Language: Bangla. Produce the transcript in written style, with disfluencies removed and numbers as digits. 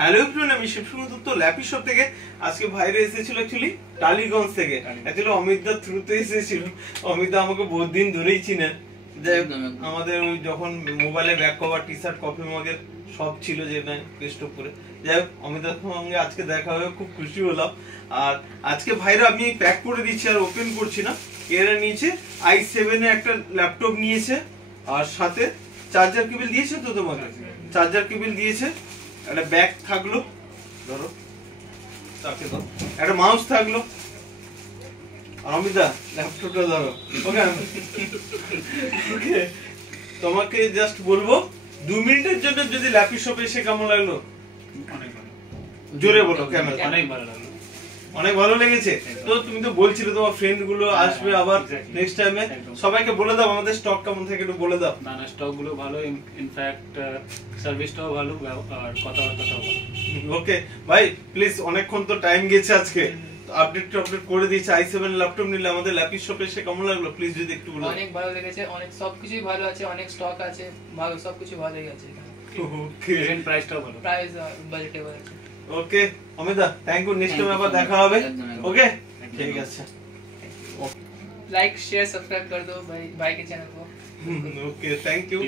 হ্যালো এভরিওয়ান, আমি শিবসময় দত্ত ল্যাপি শপ থেকে। আজকে ভাইরা এসেছিল অ্যাকচুয়ালি টালিগঞ্জ থেকে। অ্যাকচুয়ালি অমিতদার থ্রুতে এসেছিল। অমিতদা আমাকে বহুত দিন ধরেই চিনেন। আমাদের ওই যখন মোবাইলে back cover, T shirt, coffee মগের সব ছিল যেটা পেস্টপুরে। যাই হোক, অমিতদার সঙ্গে আজকে দেখা হয়ে খুব খুশি হলাম। আর আজকে ভাইরা আমি প্যাক করে দিচ্ছি, আর ওপেন করছি না। এরা নিচে i7 এর একটা ল্যাপটপ নিয়েছে, আর সাথে চার্জার কেবল দিয়েছে। তো তোমাকে চার্জার কেবল দিয়েছে, একটা ব্যাগ থাকলো, ধরো তাকে দাও, একটা মাউস থাকলো, আর অমিতা ল্যাপটপটা ধরো। ওকে ওকে, তোমাকে জাস্ট বলবো 2 মিনিটের জন্য যদি ল্যাপি শপে এসে কেমন লাগলো? অনেক ভালো। জোরে বলো। ক্যামেরা অনেক ভালো লাগলো। অনেক ভালো লেগেছে। তো তুমি তো বলছিলে তোমার ফ্রেন্ড গুলো আসবে আবার নেক্সট টাইমে। সবাইকে বলে দাও আমাদের স্টক কেমন থাকে একটু বলে দাও। না স্টক গুলো ভালো, ইনফ্যাক্ট সার্ভিসটাও ভালো, আর কথাবার্তাটাও ভালো। ওকে ভাই, প্লিজ অনেকক্ষণ তো টাইম গেছে আজকে, আপডেট করে দিয়েছে। i7 ল্যাপটপ নিলে আমাদের ল্যাপি শপে এসে কেমন লাগলো প্লিজ যদি একটু বলো। অনেক ভালো লেগেছে, অনেক সবকিছুই ভালো আছে, অনেক স্টক আছে, ভালো সবকিছু ভালোই আছে। ওকে, ইভেন প্রাইসটাও ভালো। প্রাইস বাজেটেবল আছে। Okay Amita, thank you. Next time আবার দেখা হবে। ओके ठीक है। लाइक शेयर सब्सक्राइब कर दो भाई के चैनल को। Okay, thank you.